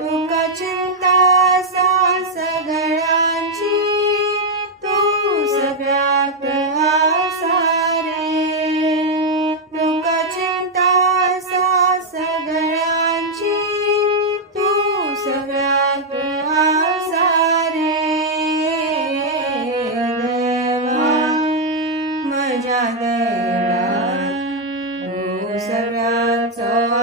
तुका चिंता सगळ्यांची तू सगळ्यात रे तुका चिंता सगळ्यांची तू सगळ्यात रे मजा सगळ्या So.